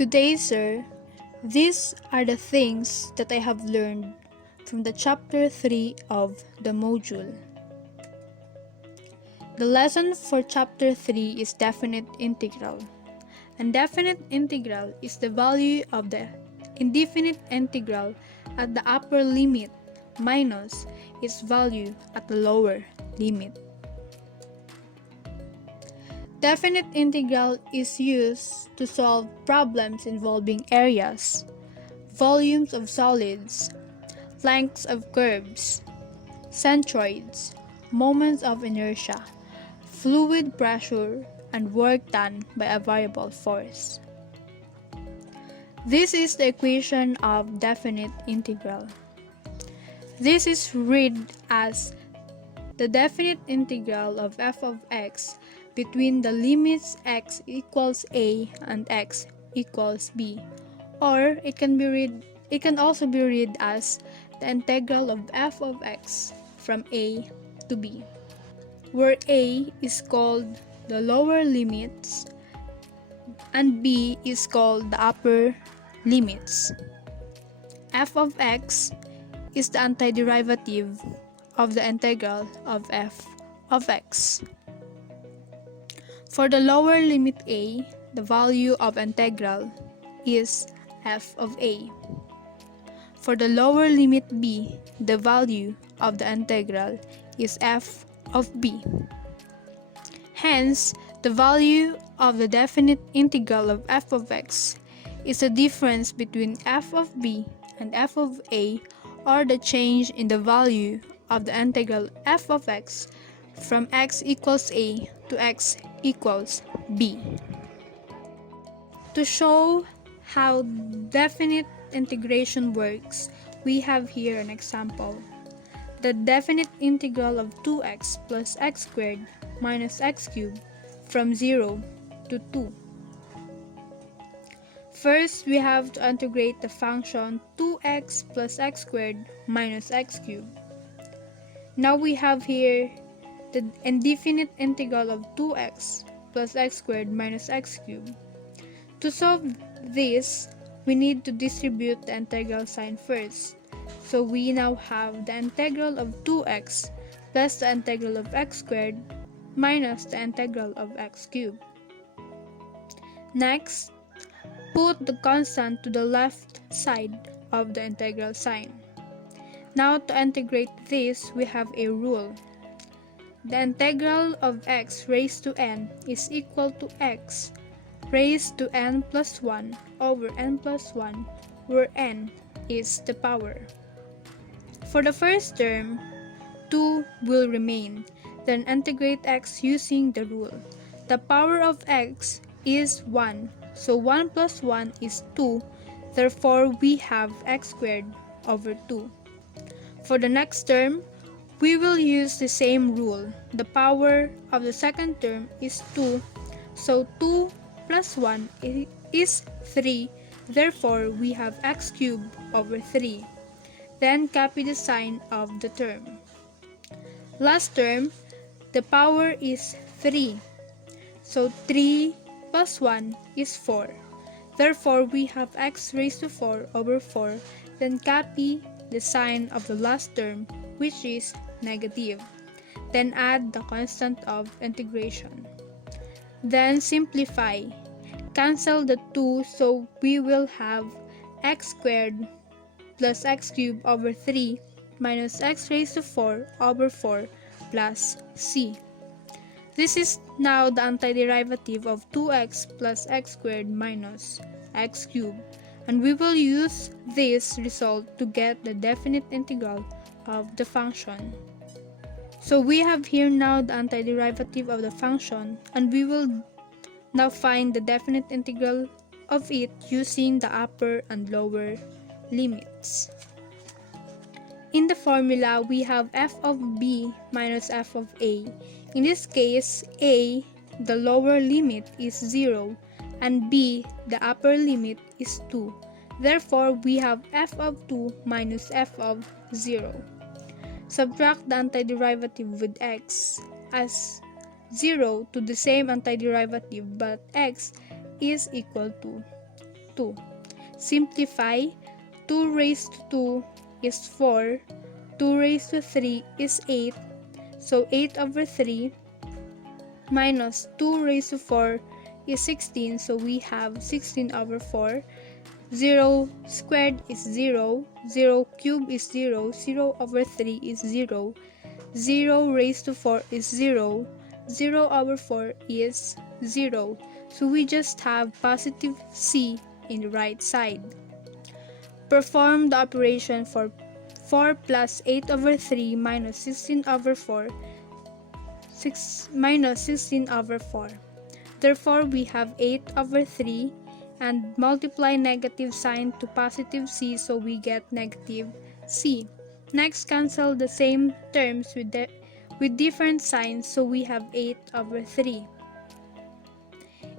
Good day, sir. These are the things that I have learned from the chapter 3 of the module. The lesson for chapter 3 is definite integral. An definite integral is the value of the indefinite integral at the upper limit minus its value at the lower limit. Definite integral is used to solve problems involving areas, volumes of solids, lengths of curves, centroids, moments of inertia, fluid pressure, and work done by a variable force. This is the equation of definite integral. This is read as the definite integral of f of x between the limits x equals a and x equals b, or it can also be read as the integral of f of x from a to b, where a is called the lower limits and b is called the upper limits. F of x is the antiderivative of the integral of f of x. For the lower limit a, the value of integral is f of a. For the lower limit b, the value of the integral is f of b. Hence, the value of the definite integral of f of x is the difference between f of b and f of a, or the change in the value of the integral f of x from x equals a to x equals b. To show how definite integration works, we have here an example. The definite integral of 2x plus x squared minus x cubed from 0 to 2. First, we have to integrate the function 2x plus x squared minus x cubed. Now we have here the indefinite integral of 2x plus x squared minus x cubed. To solve this, we need to distribute the integral sign first. So we now have the integral of 2x plus the integral of x squared minus the integral of x cubed. Next, put the constant to the left side of the integral sign. Now to integrate this, we have a rule. The integral of x raised to n is equal to x raised to n plus 1 over n plus 1, where n is the power. For the first term, 2 will remain. Then integrate x using the rule. The power of x is 1, so 1 plus 1 is 2. Therefore, we have x squared over 2. For the next term, we will use the same rule. The power of the second term is 2, so 2 plus 1 is 3. Therefore, we have x cubed over 3. Then copy the sign of the term. Last term, the power is 3, so 3 plus 1 is 4. Therefore, we have x raised to 4 over 4. Then copy the sign of the last term, which is negative. Then add the constant of integration. Then simplify. Cancel the 2, so we will have x squared plus x cubed over 3 minus x raised to 4 over 4 plus c. This is now the antiderivative of 2x plus x squared minus x cubed, and we will use this result to get the definite integral of the function. So we have here now the antiderivative of the function, and we will now find the definite integral of it using the upper and lower limits. In the formula, we have f of b minus f of a. In this case, a, the lower limit, is 0, and b, the upper limit, is 2. Therefore, we have f of 2 minus f of 0. Subtract the antiderivative with x as 0 to the same antiderivative, but x is equal to 2. Simplify. 2 raised to 2 is 4. 2 raised to 3 is 8. So 8 over 3 minus 2 raised to 4 is 16. So we have 16 over 4. 0 squared is 0. 0 cubed is 0. 0 over 3 is 0. 0 raised to 4 is 0. 0 over 4 is 0. So we just have positive c in the right side. Perform the operation for 4 plus 8 over 3 minus 16 over 4 minus 16 over 4. Therefore, we have 8 over 3 and multiply negative sign to positive c, so we get negative c. Next, cancel the same terms with different signs, so we have 8 over 3.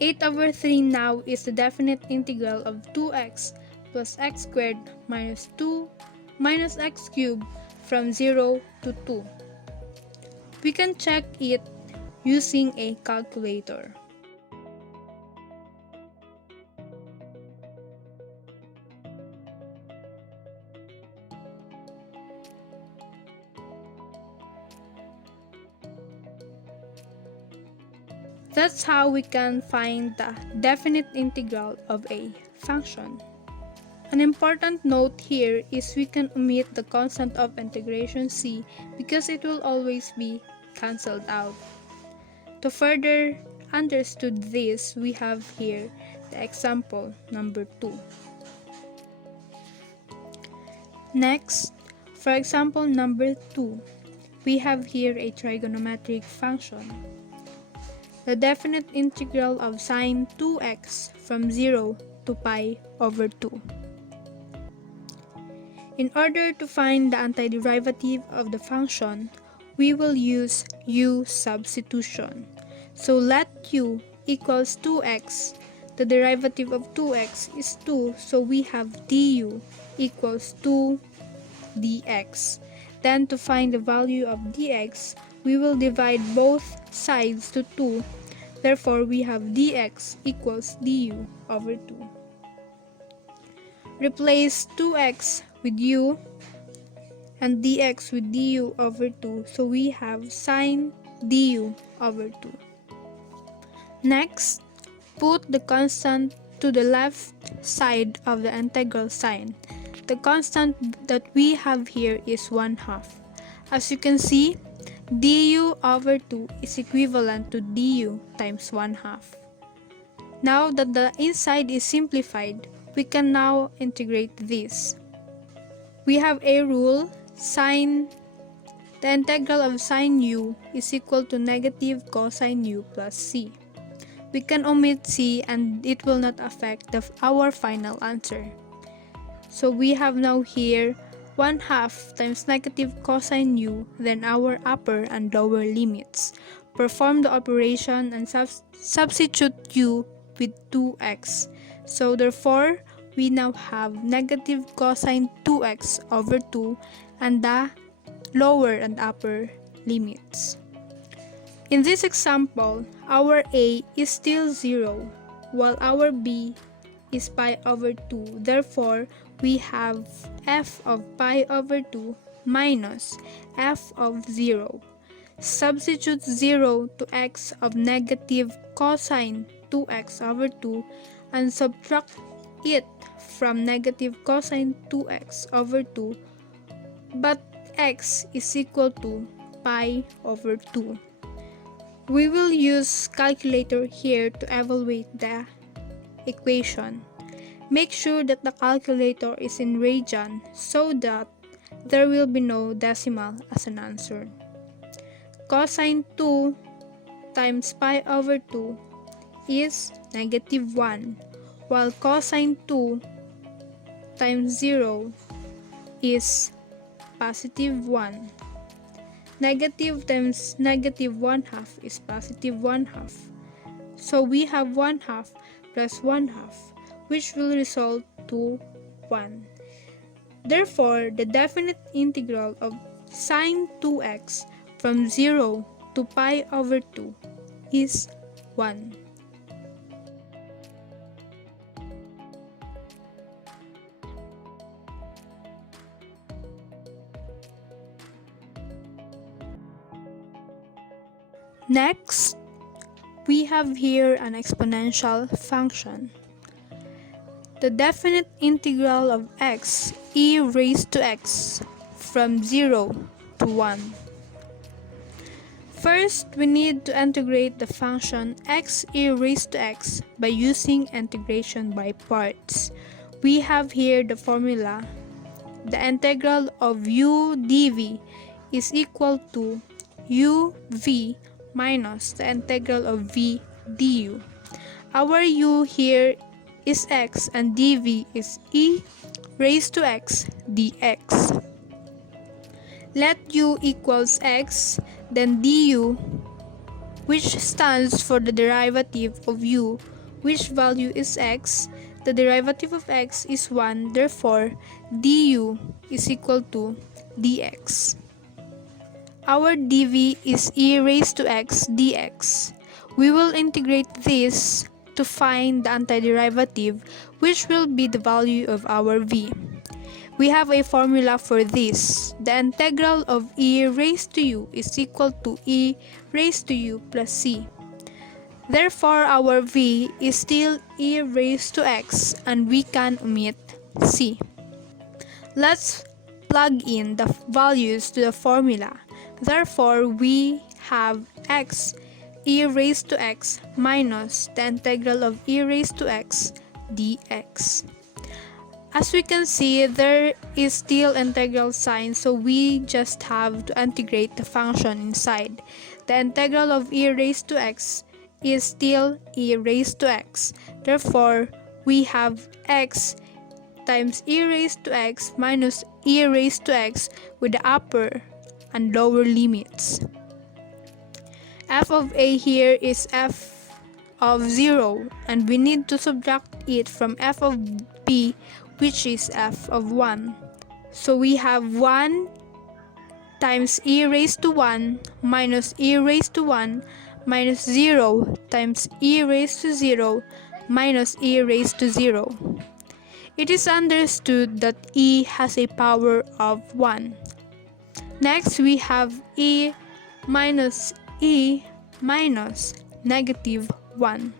8 over 3 now is the definite integral of 2x plus x squared minus 2 minus x cubed from 0 to 2. We can check it using a calculator. That's how we can find the definite integral of a function. An important note here is we can omit the constant of integration c because it will always be cancelled out. To further understood this, we have here the example number 2. Next, for example number 2, we have here a trigonometric function. The definite integral of sine 2x from 0 to pi over 2. In order to find the antiderivative of the function, we will use u substitution. So let u equals 2x. The derivative of 2x is 2, so we have du equals 2 dx. Then to find the value of dx, we will divide both sides to 2. Therefore, we have dx equals du over 2. Replace 2x with u and dx with du over 2. So we have sine du over 2. Next, put the constant to the left side of the integral sign. The constant that we have here is 1/2. As you can see, du over 2 is equivalent to du times 1/2. Now that the inside is simplified, we can now integrate this. We have a rule, the integral of sine u is equal to negative cosine u plus c. We can omit c and it will not affect our final answer. So we have now here 1/2 times negative cosine u, then our upper and lower limits. Perform the operation and substitute u with 2x. So therefore, we now have negative cosine 2x over 2 and the lower and upper limits. In this example, our a is still 0, while our b is pi over 2. Therefore, we have f of pi over 2 minus f of 0. Substitute 0 to x of negative cosine 2x over 2 and subtract it from negative cosine 2x over 2, but x is equal to pi over 2. We will use calculator here to evaluate the equation. Make sure that the calculator is in radian so that there will be no decimal as an answer. Cosine 2 times pi over 2 is negative 1, while cosine 2 times 0 is positive 1. Negative times negative 1/2 is positive 1/2. So we have 1/2 plus 1/2, which will result to 1. Therefore, the definite integral of sine 2x from 0 to pi over 2 is 1. Next, we have here an exponential function. The definite integral of x e raised to x from 0 to 1. First, we need to integrate the function x e raised to x by using integration by parts. We have here the formula. The integral of u dv is equal to uv minus the integral of v du. Our u here is x and dv is e raised to x dx. Let u equals x, then du, which stands for the derivative of u, which value is x. The derivative of x is 1, therefore du is equal to dx. Our dv is e raised to x dx. We will integrate this to find the antiderivative, which will be the value of our v. We have a formula for this. The integral of e raised to u is equal to e raised to u plus c. Therefore, our v is still e raised to x and we can omit c. Let's plug in the values to the formula. Therefore, we have x e raised to x minus the integral of e raised to x dx. As we can see, there is still integral sign, so we just have to integrate the function inside. The integral of e raised to x is still e raised to x. Therefore, we have x times e raised to x minus e raised to x with the upper and lower limits. F of a here is f of 0, and we need to subtract it from f of b, which is f of 1. So we have 1 times e raised to 1 minus e raised to 1 minus 0 times e raised to 0 minus e raised to 0. It is understood that e has a power of 1. Next, we have e minus negative 1.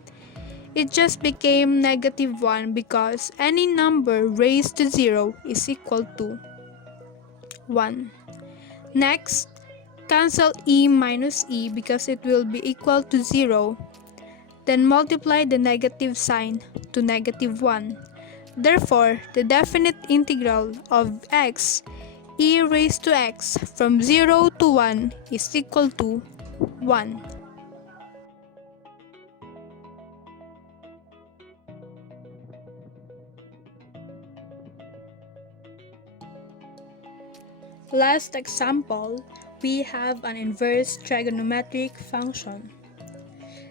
It just became negative 1 because any number raised to 0 is equal to 1. Next, cancel e minus e because it will be equal to 0. Then multiply the negative sign to negative 1. Therefore, the definite integral of x e raised to x from 0 to 1 is equal to 1. Last example, we have an inverse trigonometric function.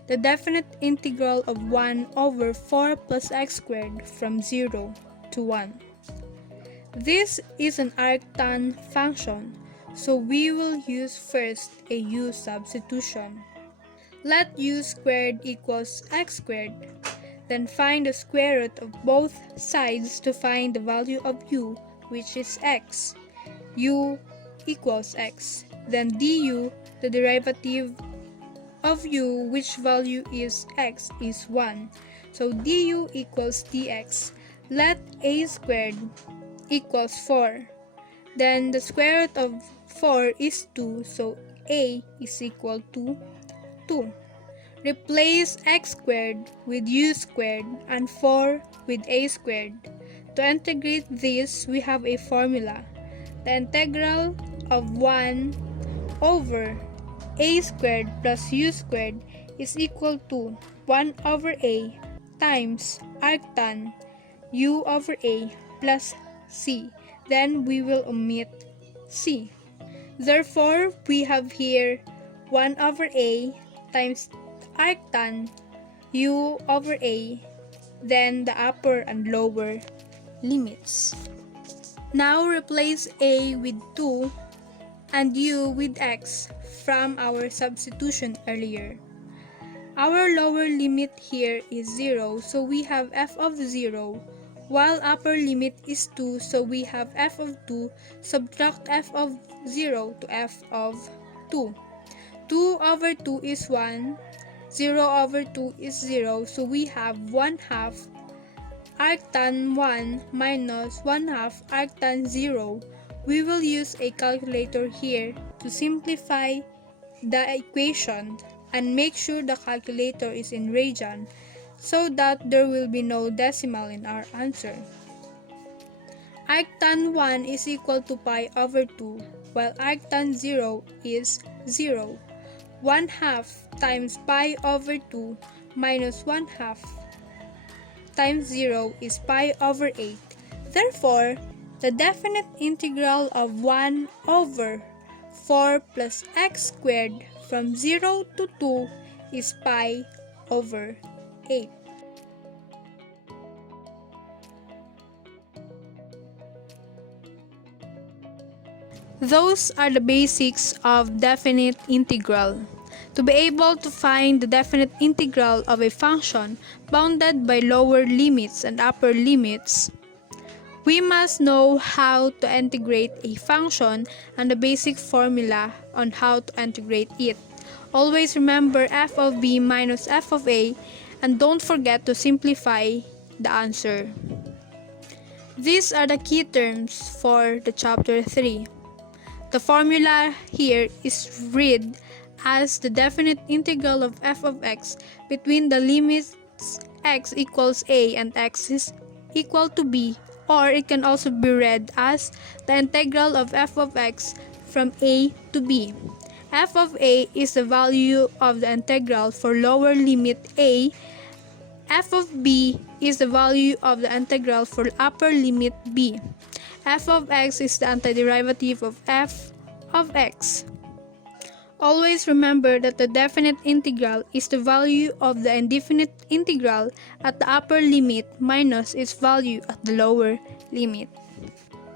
The definite integral of 1 over 4 plus x squared from 0 to 1. This is an arctan function, so we will use first a u substitution. Let u squared equals x squared. Then find the square root of both sides to find the value of u, which is x. U equals x. Then du, the derivative of u, which value is x, is 1. So du equals dx. Let a squared equals 4. Then the square root of 4 is 2, so a is equal to 2. Replace x squared with u squared and 4 with a squared. To integrate this, we have a formula. The integral of 1 over a squared plus u squared is equal to 1 over a times arctan u over a plus c. Then we will omit c. Therefore, we have here 1 over a times arctan u over a, then the upper and lower limits. Now replace a with 2 and u with x from our substitution earlier. Our lower limit here is 0, so we have f of 0, while upper limit is 2, so we have f of 2. Subtract f of 0 to f of 2. 2 over 2 is 1, 0 over 2 is 0, so we have 1 half arctan 1 minus 1 half arctan 0. We will use a calculator here to simplify the equation and make sure the calculator is in radian so that there will be no decimal in our answer. Arctan 1 is equal to pi over 2, while arctan 0 is 0. 1 half times pi over 2 minus 1 half times 0 is pi over 8. Therefore, the definite integral of 1 over 4 plus x squared from 0 to 2 is pi over 8. Those are the basics of definite integral. To be able to find the definite integral of a function bounded by lower limits and upper limits, we must know how to integrate a function and the basic formula on how to integrate it. Always remember f of b minus f of a, and don't forget to simplify the answer. These are the key terms for the chapter 3. The formula here is read as the definite integral of f of x between the limits x equals a and x is equal to b, or it can also be read as the integral of f of x from a to b. F of a is the value of the integral for lower limit a. F of b is the value of the integral for upper limit b. F of x is the antiderivative of f of x. Always remember that the definite integral is the value of the indefinite integral at the upper limit minus its value at the lower limit.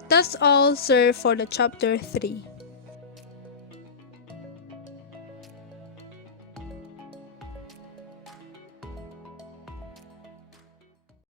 That's all, sir, for the chapter 3.